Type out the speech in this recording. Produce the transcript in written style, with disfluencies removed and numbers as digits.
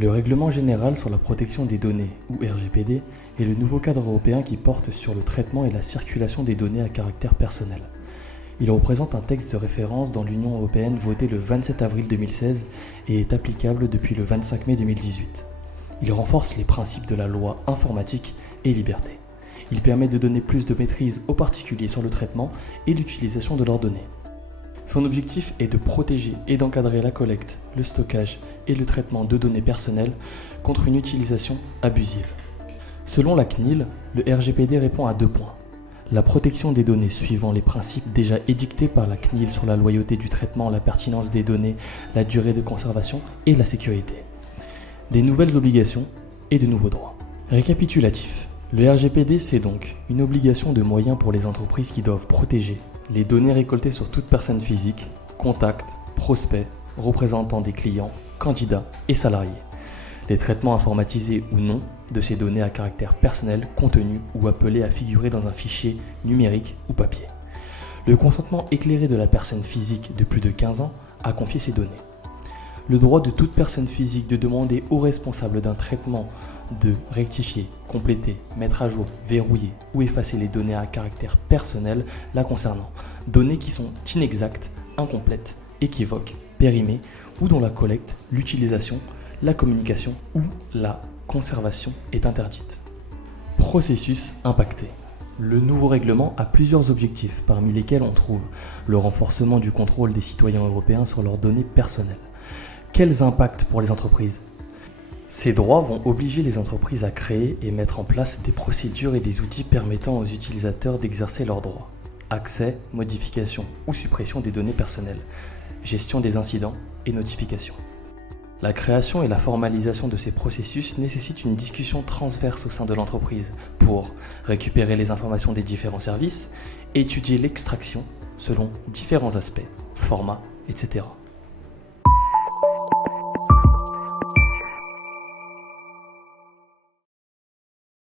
Le Règlement général sur la protection des données, ou RGPD, est le nouveau cadre européen qui porte sur le traitement et la circulation des données à caractère personnel. Il représente un texte de référence dans l'Union européenne voté le 27 avril 2016 et est applicable depuis le 25 mai 2018. Il renforce les principes de la loi informatique et liberté. Il permet de donner plus de maîtrise aux particuliers sur le traitement et l'utilisation de leurs données. Son objectif est de protéger et d'encadrer la collecte, le stockage et le traitement de données personnelles contre une utilisation abusive. Selon la CNIL, le RGPD répond à 2 points. La protection des données suivant les principes déjà édictés par la CNIL sur la loyauté du traitement, la pertinence des données, la durée de conservation et la sécurité. Des nouvelles obligations et de nouveaux droits. Récapitulatif. Le RGPD, c'est donc une obligation de moyens pour les entreprises qui doivent protéger les données récoltées sur toute personne physique, contact, prospect, représentant des clients, candidats et salariés. Les traitements informatisés ou non de ces données à caractère personnel contenues ou appelées à figurer dans un fichier numérique ou papier. Le consentement éclairé de la personne physique de plus de 15 ans à confier ces données. Le droit de toute personne physique de demander au responsable d'un traitement de rectifier, compléter, mettre à jour, verrouiller ou effacer les données à caractère personnel la concernant, données qui sont inexactes, incomplètes, équivoques, périmées ou dont la collecte, l'utilisation, la communication ou la conservation est interdite. Processus impacté. Le nouveau règlement a plusieurs objectifs, parmi lesquels on trouve le renforcement du contrôle des citoyens européens sur leurs données personnelles. Quels impacts pour les entreprises ? Ces droits vont obliger les entreprises à créer et mettre en place des procédures et des outils permettant aux utilisateurs d'exercer leurs droits. Accès, modification ou suppression des données personnelles, gestion des incidents et notification. La création et la formalisation de ces processus nécessitent une discussion transverse au sein de l'entreprise pour récupérer les informations des différents services, étudier l'extraction selon différents aspects, formats, etc.